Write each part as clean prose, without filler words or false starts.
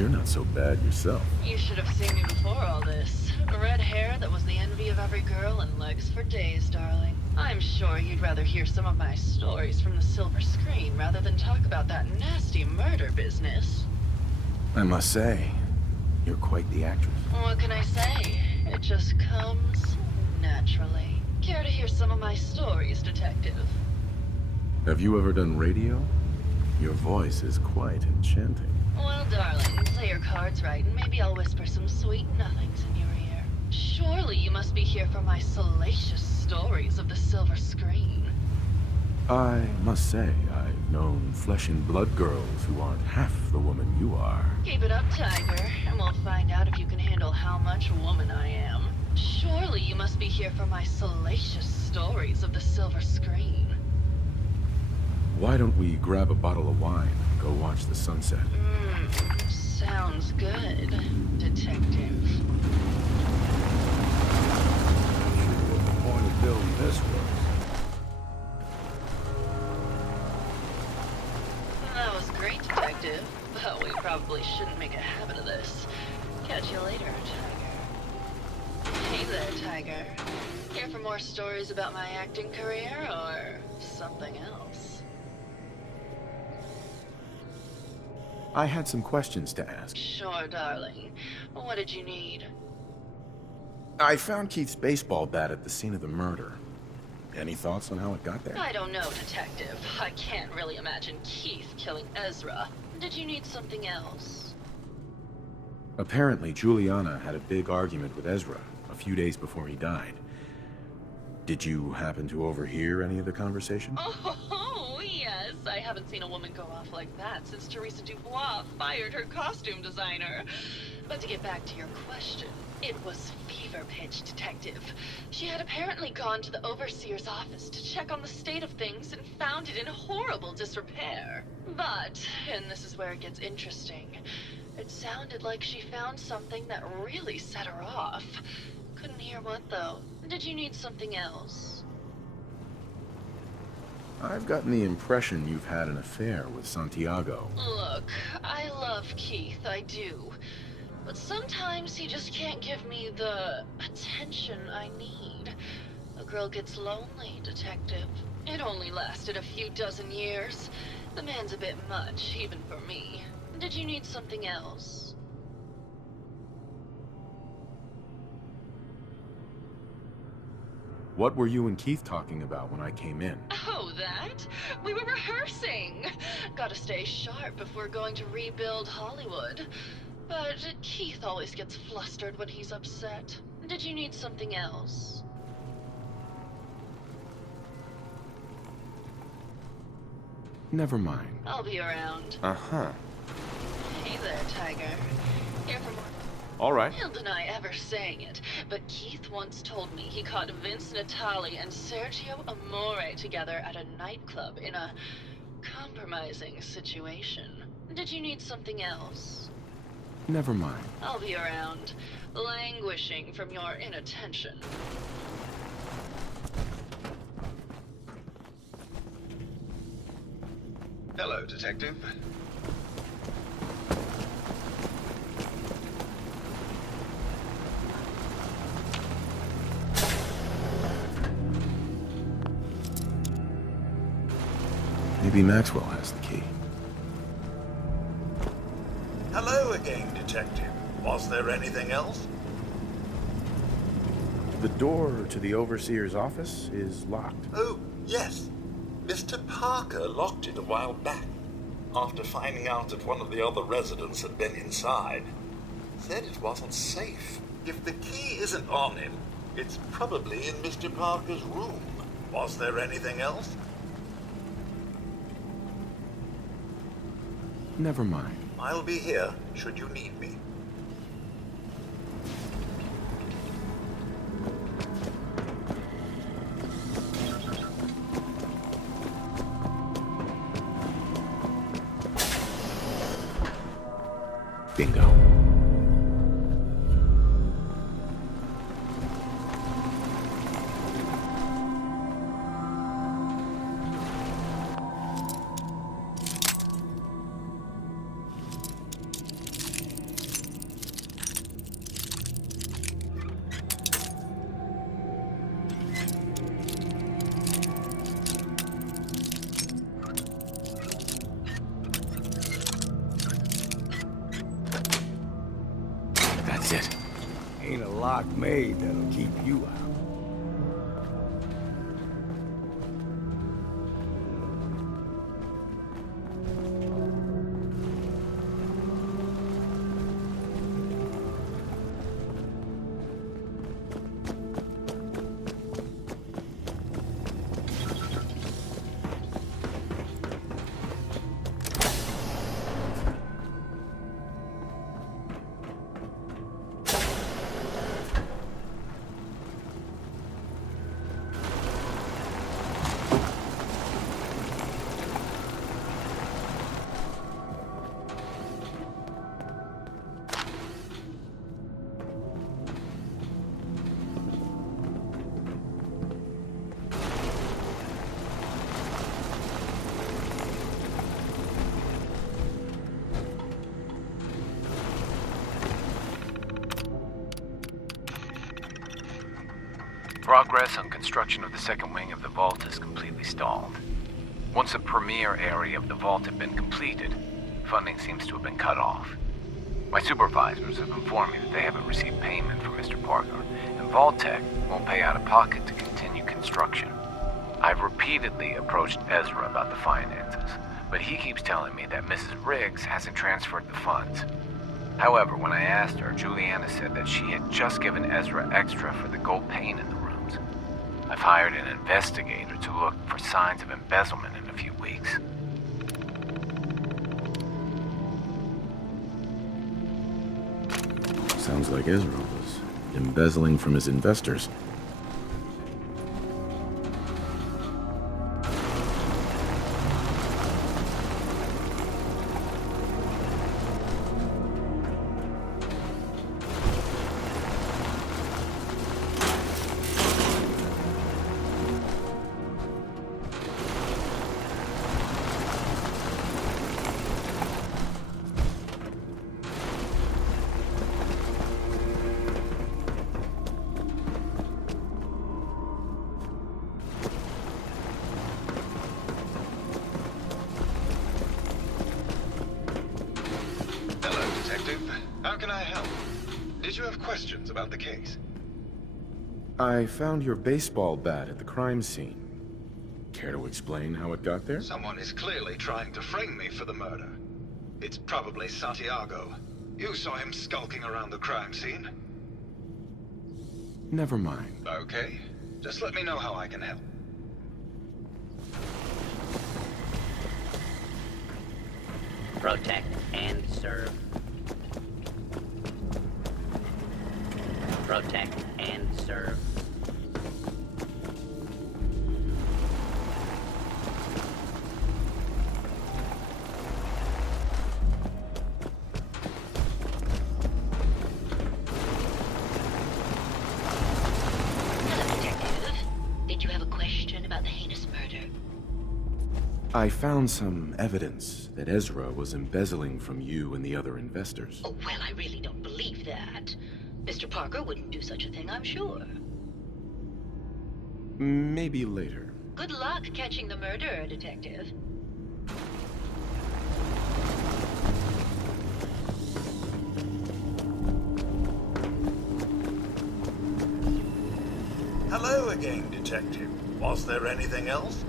You're not so bad yourself. You should have seen me before all this. Red hair that was the envy of every girl and legs for days, darling. I'm sure you'd rather hear some of my stories from the silver screen rather than talk about that nasty murder business. I must say, you're quite the actress. What can I say? It just comes naturally. Care to hear some of my stories, detective? Have you ever done radio? Your voice is quite enchanting. Well, darling, play your cards right, and maybe I'll whisper some sweet nothings in your ear. Surely you must be here for my salacious stories of the silver screen. I must say, I've known flesh and blood girls who aren't half the woman you are. Keep it up, Tiger, and we'll find out if you can handle how much woman I am. Surely you must be here for my salacious stories of the silver screen. Why don't we grab a bottle of wine and go watch the sunset? Sounds good, detective. Not sure what the point of building this was. That was great, detective, but we probably shouldn't make a habit of this. Catch you later, Tiger. Hey there, Tiger. Here for more stories about my acting career, or something else? I had some questions to ask. Sure, darling. What did you need? I found Keith's baseball bat at the scene of the murder. Any thoughts on how it got there? I don't know, detective. I can't really imagine Keith killing Ezra. Did you need something else? Apparently, Juliana had a big argument with Ezra a few days before he died. Did you happen to overhear any of the conversation? Oh, yes. I haven't seen a woman go off like that since Teresa Dubois fired her costume designer. But to get back to your question, it was fever pitch, detective. She had apparently gone to the overseer's office to check on the state of things and found it in horrible disrepair. But, and this is where it gets interesting, it sounded like she found something that really set her off. Couldn't hear what, though. Did you need something else? I've gotten the impression you've had an affair with Santiago. Look, I love Keith, I do. But sometimes he just can't give me the attention I need. A girl gets lonely, detective. It only lasted a few dozen years. The man's a bit much, even for me. Did you need something else? What were you and Keith talking about when I came in? Oh, that? We were rehearsing. Gotta stay sharp if we're going to rebuild Hollywood. But Keith always gets flustered when he's upset. Did you need something else? Never mind. I'll be around. Uh-huh. Hey there, Tiger. Here for more. All right. He'll deny ever saying it, but Keith once told me he caught Vince Natali and Sergio Amore together at a nightclub in a compromising situation. Did you need something else? Never mind. I'll be around, languishing from your inattention. Hello, detective. Maybe Maxwell has the key. Hello again, Detective. Was there anything else? The door to the overseer's office is locked. Oh, yes. Mr. Parker locked it a while back, after finding out that one of the other residents had been inside. Said it wasn't safe. If the key isn't on him, it's probably in Mr. Parker's room. Was there anything else? Never mind. I'll be here, should you need me. Bingo. Ain't a lock made that'll keep you out. Progress on construction of the second wing of the vault is completely stalled. Once the premier area of the vault had been completed, funding seems to have been cut off. My supervisors have informed me that they haven't received payment from Mr. Parker, and Vault-Tec won't pay out of pocket to continue construction. I've repeatedly approached Ezra about the finances, but he keeps telling me that Mrs. Riggs hasn't transferred the funds. However, when I asked her, Juliana said that she had just given Ezra extra for the gold paint in the rooms. I've hired an investigator to look for signs of embezzlement in a few weeks. Sounds like Ezra was embezzling from his investors. How can I help? Did you have questions about the case? I found your baseball bat at the crime scene. Care to explain how it got there? Someone is clearly trying to frame me for the murder. It's probably Santiago. You saw him skulking around the crime scene? Never mind. Okay. Just let me know how I can help. Protect and serve. Protect and serve. Hello, Detective. Did you have a question about the heinous murder? I found some evidence that Ezra was embezzling from you and the other investors. Oh, well, I really don't believe that. Mr. Parker wouldn't do such a thing, I'm sure. Maybe later. Good luck catching the murderer, Detective. Hello again, Detective. Was there anything else?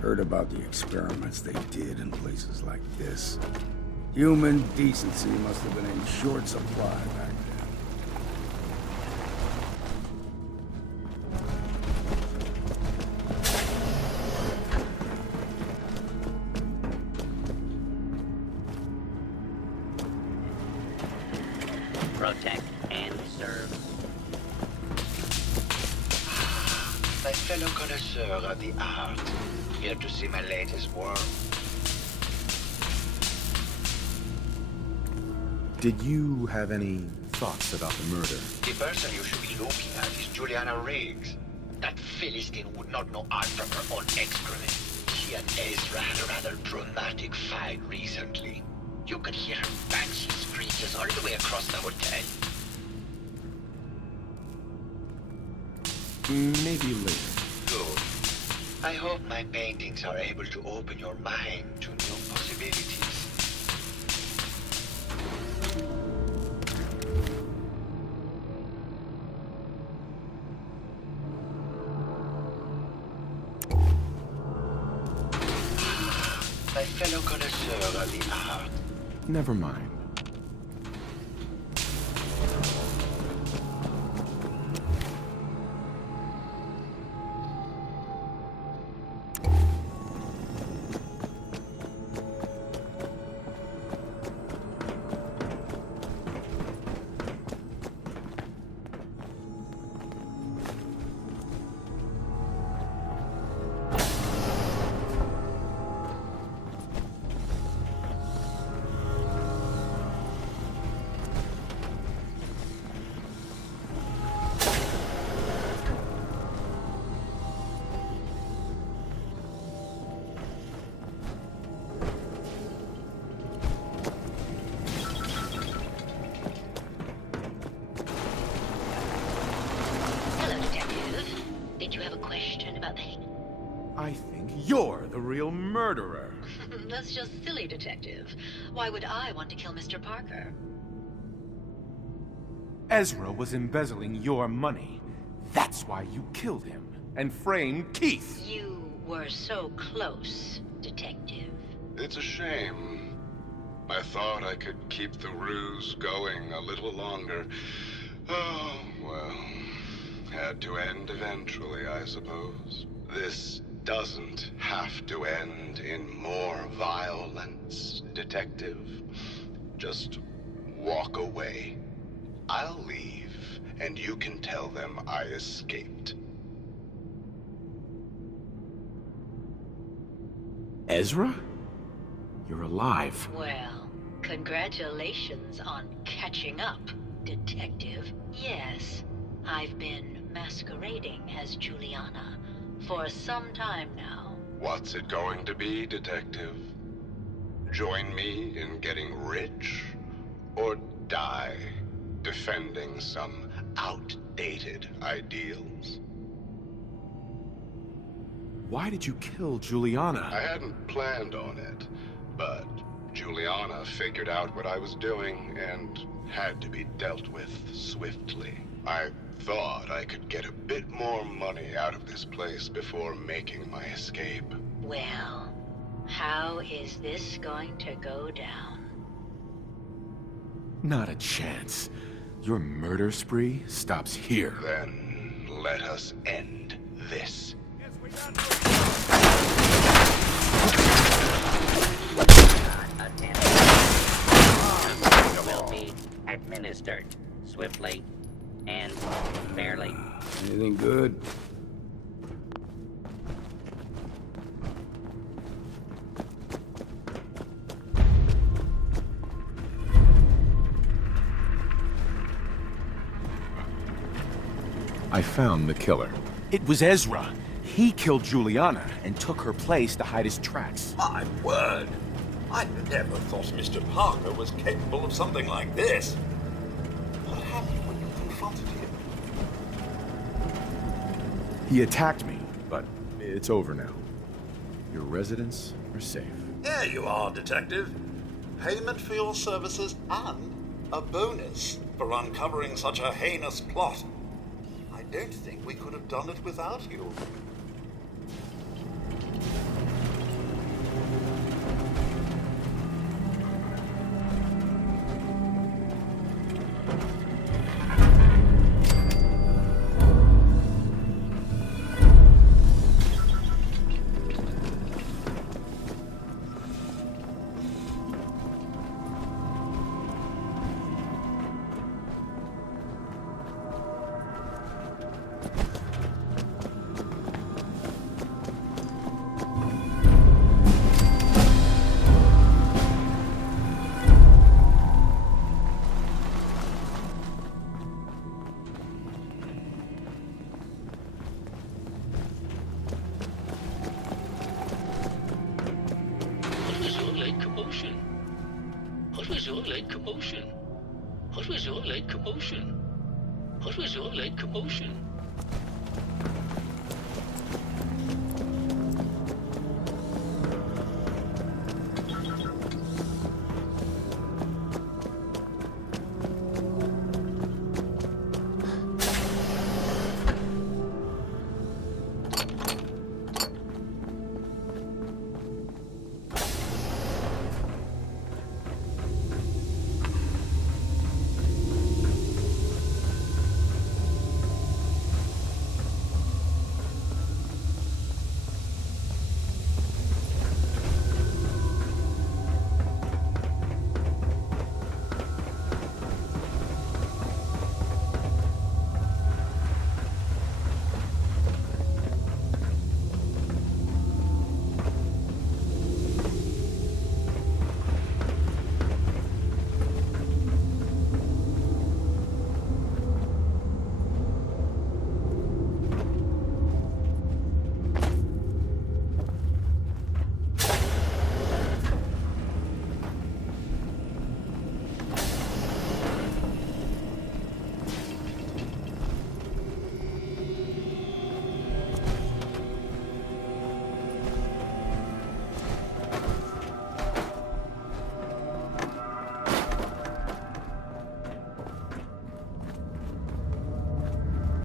Heard about the experiments they did in places like this. Human decency must have been in short supply back then. Protect and serve. My fellow connoisseur of the art, here to see my latest work. Did you have any thoughts about the murder? The person you should be looking at is Juliana Riggs. That Philistine would not know art from her own excrement. She and Ezra had a rather dramatic fight recently. You could hear her banshee screeches all the way across the hotel. Maybe later. Good. I hope my paintings are able to open your mind to new possibilities. My fellow connoisseur of the art. Never mind. I think you're the real murderer. That's just silly, Detective. Why would I want to kill Mr. Parker? Ezra was embezzling your money. That's why you killed him and framed Keith. You were so close, Detective. It's a shame. I thought I could keep the ruse going a little longer. Oh, well. Had to end eventually, I suppose. This doesn't have to end in more violence, Detective. Just walk away. I'll leave, and you can tell them I escaped. Ezra? You're alive. Well, congratulations on catching up, Detective. Yes, I've been masquerading as Juliana for some time now. What's it going to be, Detective? Join me in getting rich? Or die defending some outdated ideals? Why did you kill Juliana? I hadn't planned on it, but Juliana figured out what I was doing and had to be dealt with swiftly. I thought I could get a bit more money out of this place before making my escape. Well, how is this going to go down? Not a chance. Your murder spree stops here. Then let us end this. Will be administered swiftly and fairly. Anything good? I found the killer. It was Ezra. He killed Juliana and took her place to hide his tracks. My word! I never thought Mr. Parker was capable of something like this. What happened when you confronted him? He attacked me, but it's over now. Your residents are safe. Here you are, Detective. Payment for your services and a bonus for uncovering such a heinous plot. I don't think we could have done it without you. What was all that commotion? What was all that commotion? What was all that commotion?